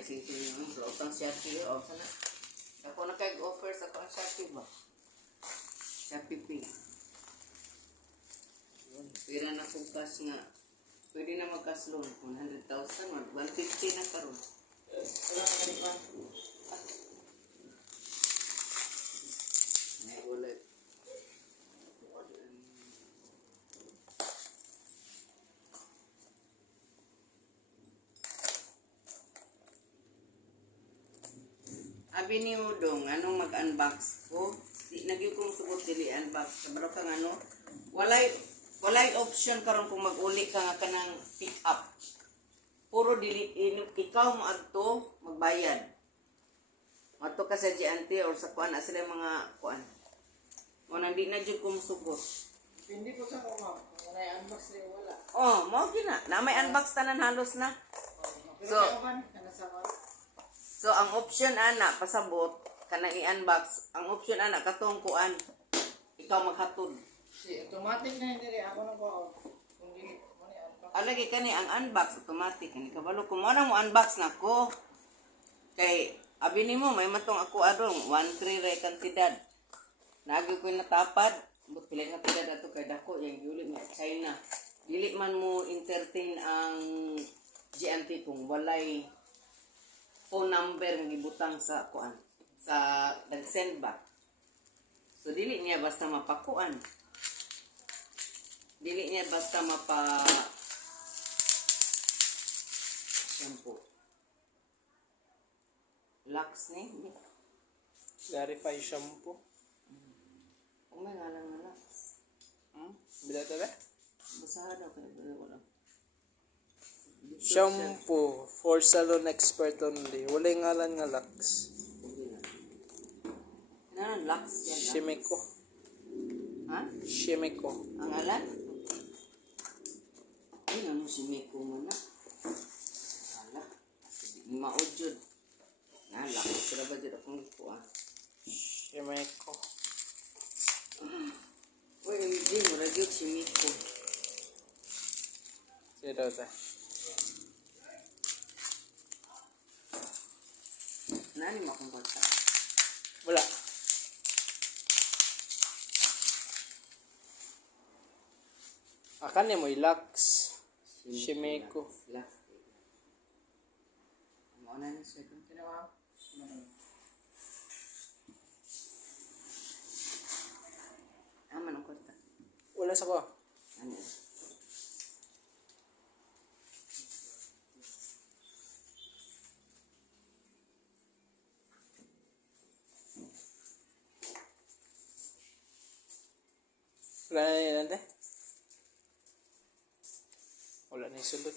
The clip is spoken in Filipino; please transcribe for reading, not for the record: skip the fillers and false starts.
Isising yung utang Shopee. O, sana. Ako na kag-offer sa pang Shopee ba? Shopee Pay. Pira na kong cash nga. Pwede na mag-cash loan. 100,000. 150 na karon. Wala ka naman. May wallet. Abi ni Udong, anong mag-unbox ko? Nagyo kong sugot dili unbox. Kabalo kang ano? Walay option karon kung mag-uli ka nga kanang pick up. Puro dili ikaw mo adto magbayad. Mato ka sa GNT or sa kuan sila mga kuan. Mo nang di na jud ko musugot. Hindi po sa kuma. Kung na-unbox rin wala. Oh, mo gina. Na may unbox tanan halos na. Pero So ang option ana pasabot kanang i-unbox. Ang option ana katong kuan. Ikaw maghatod. si automatic na hindi rin. Ako nang kuha. Kung hindi mo ni-unbox. Alagi kani ang unbox automatic kani kabalo ko mo na mo unbox nako. Kay abi nimo may matong ako adong 1.3 ray kantidad. Nagi ko natapad, but pila kantidad ato kay dako yang giuli nga China. Dili man mo entertain ang GNT kung walay phone number nga gibutang sa kuan sa nag-send ba. So dili niya basta mapakuan. Dili niya basta shampoo. Lux ni. Clarify shampoo. Kung may ngalan nga Lux. Bila ito ba? Basahan daw kayo. Wala. Shampoo for salon expert only. Wala ngalan nga Lux. Ano Lux yan? Shimeko. Ha? Shimeko. Ang ngalan? Ay, ano si Meko mo na? Hala. Hindi maudjod. Lux. Sila ba dyan akong ikuha? Shimeko. Uy, hindi mo. Radyo si Meko. Siya daw ta. Nani mo akong kwarta? Wala. Akan niya mo Lux. Shimeko. Lux. Ano na na siya doon? Kinawa. Aman ang kwarta. Wala sa ko. Ano? Wala na yun, ante? Wala na yung sulot.